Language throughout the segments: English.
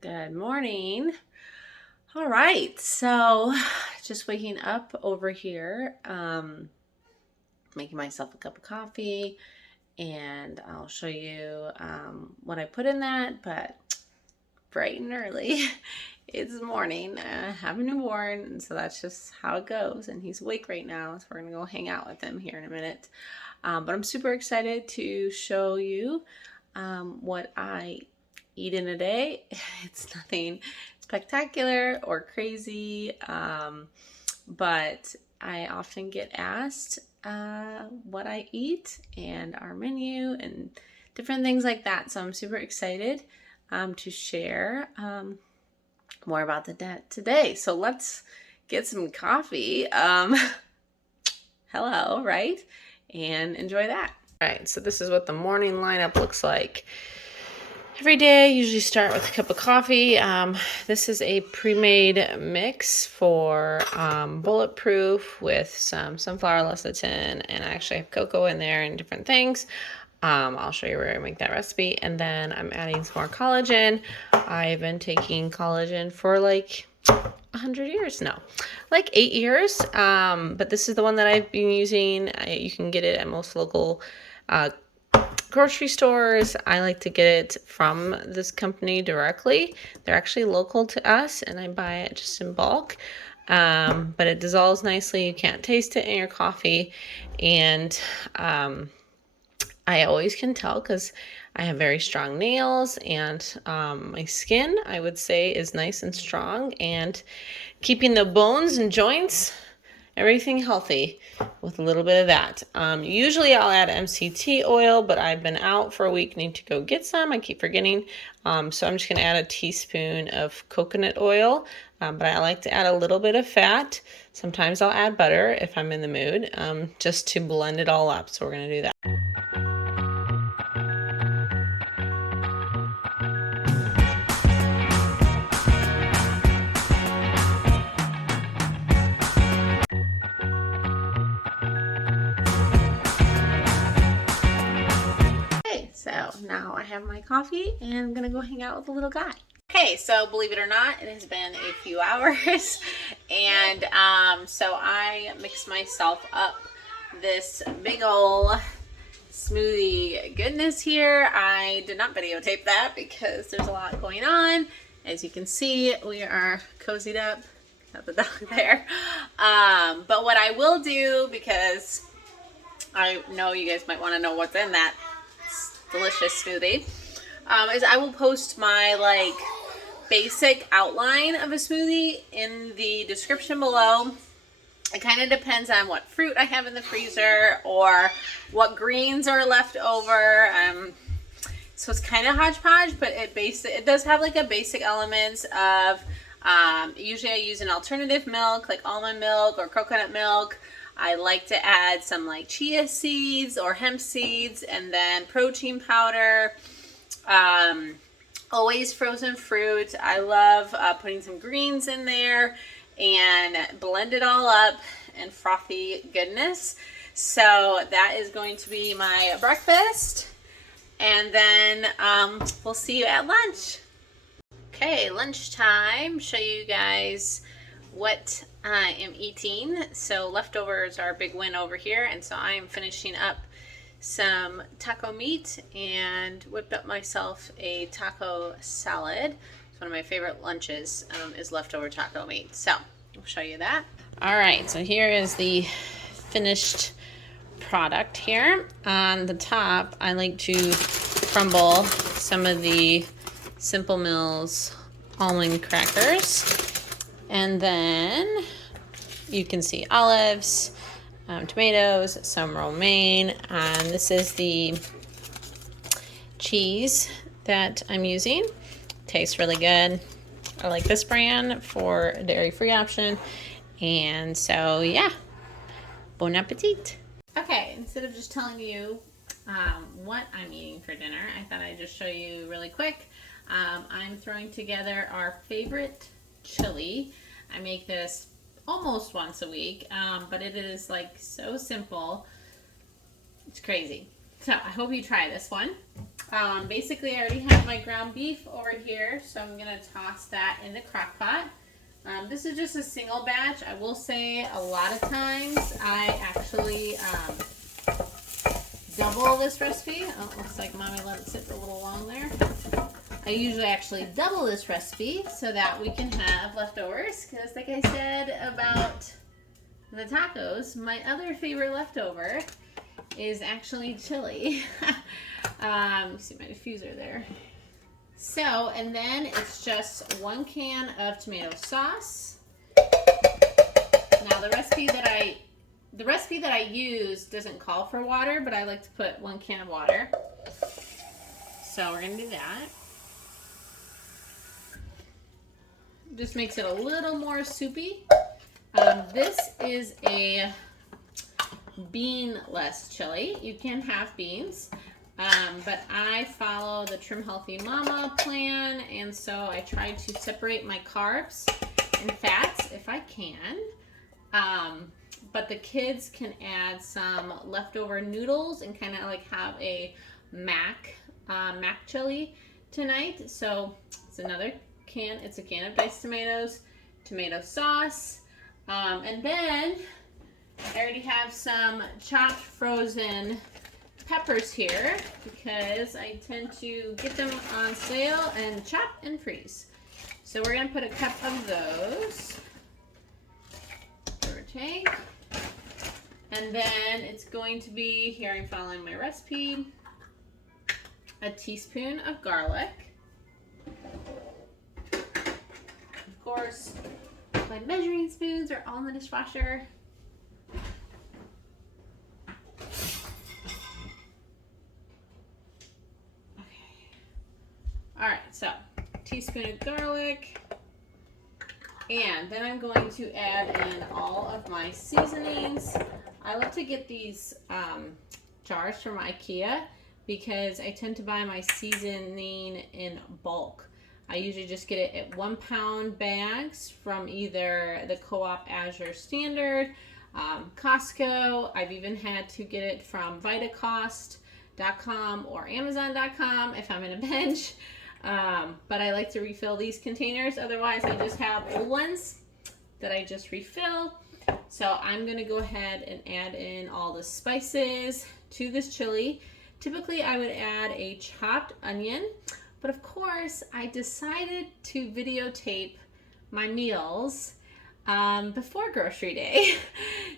Good morning. All right, so just waking up over here, making myself a cup of coffee, and I'll show you what I put in that, but bright and early. It's morning. I have a newborn, and so that's just how it goes, and he's awake right now, so we're going to go hang out with him here in a minute. But I'm super excited to show you what I eat in a day. It's nothing spectacular or crazy, but I often get asked what I eat and our menu and different things like that. So I'm super excited to share more about that today. So let's get some coffee. Hello, right? And enjoy that. All right, so this is what the morning lineup looks like. Every day, I usually start with a cup of coffee. This is a pre-made mix for Bulletproof with some sunflower lecithin, and I actually have cocoa in there and different things. I'll show you where I make that recipe. And then I'm adding some more collagen. I've been taking collagen for like 100 years now, like 8 years. But this is the one that I've been using. You can get it at most local grocery stores. I like to get it from this company directly. They're actually local to us, and I buy it just in bulk. But it dissolves nicely. You can't taste it in your coffee. And I always can tell because I have very strong nails, and my skin, I would say, is nice and strong, and keeping the bones and joints, everything healthy with a little bit of that. Usually I'll add MCT oil, but I've been out for a week, need to go get some. I keep forgetting. So I'm just going to add a teaspoon of coconut oil, but I like to add a little bit of fat. Sometimes I'll add butter if I'm in the mood, just to blend it all up. So we're going to do that. So now I have my coffee and I'm gonna go hang out with the little guy. Okay, so believe it or not, it has been a few hours, and so I mixed myself up this big ol' smoothie goodness here. I did not videotape that because there's a lot going on. As you can see, we are cozied up. Got the dog there. But what I will do, because I know you guys might want to know what's in that delicious smoothie, is I will post my like basic outline of a smoothie in the description below. It kind of depends on what fruit I have in the freezer or what greens are left over. So it's kind of hodgepodge, but it does have like a basic elements of, usually I use an alternative milk like almond milk or coconut milk. I like to add some like chia seeds or hemp seeds, and then protein powder, always frozen fruit. I love putting some greens in there and blend it all up and frothy goodness. So that is going to be my breakfast, and then we'll see you at lunch. Okay, lunchtime. Show you guys what I am eating. So leftovers are a big win over here, and so I am finishing up some taco meat and whipped up myself a taco salad. It's one of my favorite lunches, is leftover taco meat. So I'll show you that. All right, so here is the finished product here. On the top, I like to crumble some of the Simple Mills almond crackers. And then you can see olives, tomatoes, some romaine, and this is the cheese that I'm using. Tastes really good. I like this brand for a dairy-free option. And so, yeah, bon appetit. Okay, instead of just telling you what I'm eating for dinner, I thought I'd just show you really quick. I'm throwing together our favorite chili. I make this almost once a week, but it is like so simple. It's crazy. So I hope you try this one. Basically, I already have my ground beef over here, so I'm gonna toss that in the crock pot. This is just a single batch. I will say a lot of times I actually double this recipe. Oh, looks like Mommy let it sit for a little long there. I usually actually double this recipe so that we can have leftovers, because like I said about the tacos, my other favorite leftover is actually chili. You see my diffuser there. So, and then it's just 1 can of tomato sauce. Now the recipe that I use doesn't call for water, but I like to put 1 can of water. So we're gonna do that. Just makes it a little more soupy. This is a bean-less chili. You can have beans. But I follow the Trim Healthy Mama plan, and so I try to separate my carbs and fats if I can. But the kids can add some leftover noodles and kind of like have a mac chili tonight. So it's another can. It's a can of diced tomatoes, tomato sauce, and then I already have some chopped frozen peppers here because I tend to get them on sale and chop and freeze. So we're going to put a cup of those, give or take. And then it's going to be, here I'm following my recipe, a teaspoon of garlic. Of course, my measuring spoons are all in the dishwasher. Alright, so teaspoon of garlic, and then I'm going to add in all of my seasonings. I love to get these jars from IKEA because I tend to buy my seasoning in bulk. I usually just get it at 1 pound bags from either the Co-op Azure Standard, Costco. I've even had to get it from Vitacost.com or Amazon.com if I'm in a pinch. But I like to refill these containers. Otherwise, I just have old ones that I just refill. So I'm going to go ahead and add in all the spices to this chili. Typically, I would add a chopped onion. But of course, I decided to videotape my meals before grocery day.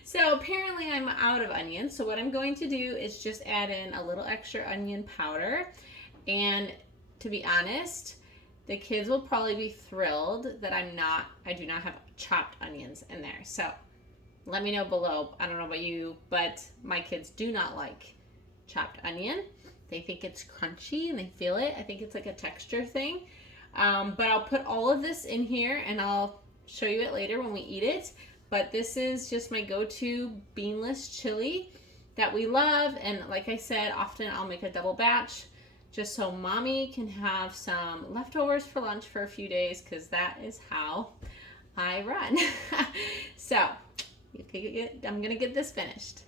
So apparently I'm out of onions. So what I'm going to do is just add in a little extra onion powder. And to be honest, the kids will probably be thrilled that I do not have chopped onions in there. So let me know below. I don't know about you, but my kids do not like chopped onion. They think it's crunchy and they feel it. I think it's like a texture thing. But I'll put all of this in here and I'll show you it later when we eat it. But this is just my go-to beanless chili that we love. And like I said, often I'll make a double batch just so Mommy can have some leftovers for lunch for a few days, because that is how I run. So I'm gonna get this finished.